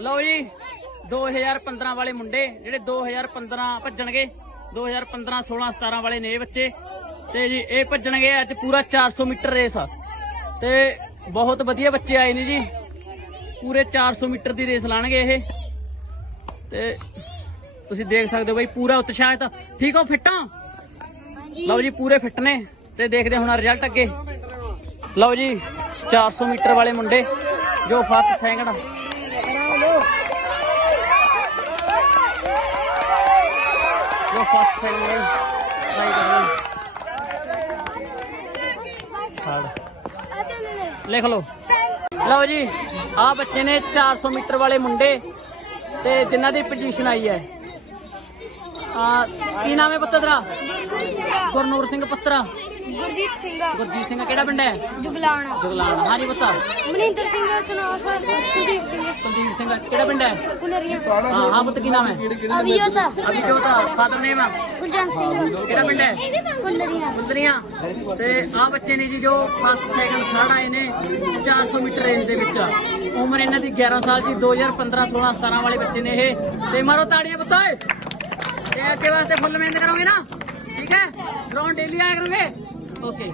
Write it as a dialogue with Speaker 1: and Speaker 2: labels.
Speaker 1: ਲਓ ਜੀ 2015 ਵਾਲੇ ਮੁੰਡੇ ਜਿਹੜੇ 2015 ਭੱਜਣਗੇ 2015 16 17 ਵਾਲੇ ਨੇ ਇਹ ਬੱਚੇ। ਤੇ ਜੀ ਇਹ ਭੱਜਣਗੇ ਅੱਜ ਪੂਰਾ 400 ਮੀਟਰ ਰੇਸ ਆ। ਤੇ ਬਹੁਤ ਵਧੀਆ ਬੱਚੇ ਆਏ ਨੇ ਜੀ। ਪੂਰੇ 400 ਮੀਟਰ ਦੀ ਰੇਸ ਲਾਣਗੇ ਇਹ। ਤੇ ਤੁਸੀਂ ਦੇਖ ਸਕਦੇ ਹੋ ਬਈ ਪੂਰਾ ਉਤਸ਼ਾਹ ਤਾਂ ਠੀਕ ਹੋ ਫਿੱਟ ਲਓ ਜੀ ਪੂਰੇ ਫਿੱਟ ਨੇ। ਤੇ ਦੇਖਦੇ ਹੁਣ ਰਿਜ਼ਲਟ ਅੱਗੇ। ਲਓ ਜੀ 400 ਮੀਟਰ ਵਾਲੇ ਮੁੰਡੇ ਜੋ ਫਸਟ ਸੈਕਿੰਡ ਜੋ ਫਸਟ ਸੈਕਿੰਡ ਨੇ ਟਰਾਈ ਕਰੋ ਫੜ ਲਿਖ ਲਓ। ਲਓ ਜੀ ਆ ਬੱਚੇ ਨੇ 400 ਮੀਟਰ ਵਾਲੇ ਮੁੰਡੇ ਤੇ ਜਿਨ੍ਹਾਂ ਦੀ ਪੋਜੀਸ਼ਨ ਆਈ ਹੈ। ਆ ਕੀ ਨਾਮ ਹੈ ਪੁੱਤਰ ਗੁਰਨੂਰ ਸਿੰਘ ਪੁੱਤਰਾ।
Speaker 2: ਗੁਰਜੀਤ ਸਿੰਘ
Speaker 1: ਗੁਰਜੀਤ ਸਿੰਘ ਕਿਹੜਾ ਪਿੰਡ ਹੈ?
Speaker 2: ਜੁਗਲਾਣਾ।
Speaker 1: ਜਗਲਾਨ ਹਾਂਜੀ ਪੁੱਤਾ
Speaker 2: ਮਨਿੰਦਰ ਸਿੰਘ ਸੁਨਾਫ ਕੁਲਦੀਪ ਸਿੰਘ।
Speaker 1: ਕੁਲਦੀਪ ਸਿੰਘ ਕਿਹੜਾ ਪਿੰਡ ਹੈ?
Speaker 2: ਕੁਲਰੀਆ।
Speaker 1: ਹਾਂ ਹਾਂ ਪੁੱਤ ਕੀ ਨਾਮ ਹੈ?
Speaker 2: ਅਭਿਯੋਤਾ
Speaker 1: ਅਭਿਜੋਤ ਫਾਦਰ ਨੇਮ
Speaker 2: ਗੁਰਜੰਤ ਸਿੰਘ।
Speaker 1: ਕਿਹੜਾ ਪਿੰਡ ਹੈ?
Speaker 2: ਕੁਲਰੀਆ।
Speaker 1: ਕੁੰਦਰੀਆਂ ਤੇ ਆ ਬੱਚੇ ਨੇ ਜੀ ਜੋ ਫਸਟ ਸੈਕਿੰਡ ਥਰਡ ਆਏ ਨੇ 400 ਮੀਟਰ ਰੇਂਜ ਦੇ ਵਿੱਚ। ਉਮਰ ਇਹਨਾਂ ਦੀ 11 ਸਾਲ ਦੀ 2015 16 17 ਵਾਲੇ ਬੱਚੇ ਨੇ ਇਹ। ਤੇ ਮਾਰੋ ਤਾੜੀਆਂ ਪੁੱਤ ਤੇ ਅੱਗੇ ਵਾਸਤੇ ਫੁੱਲ ਮਿਹਨਤ ਕਰੋਗੇ ਨਾ? ਠੀਕ ਹੈ? ਗਰਾਊਂਡ ਡੇਲੀ ਆਇਆ ਕਰੋਗੇ? ਓਕੇ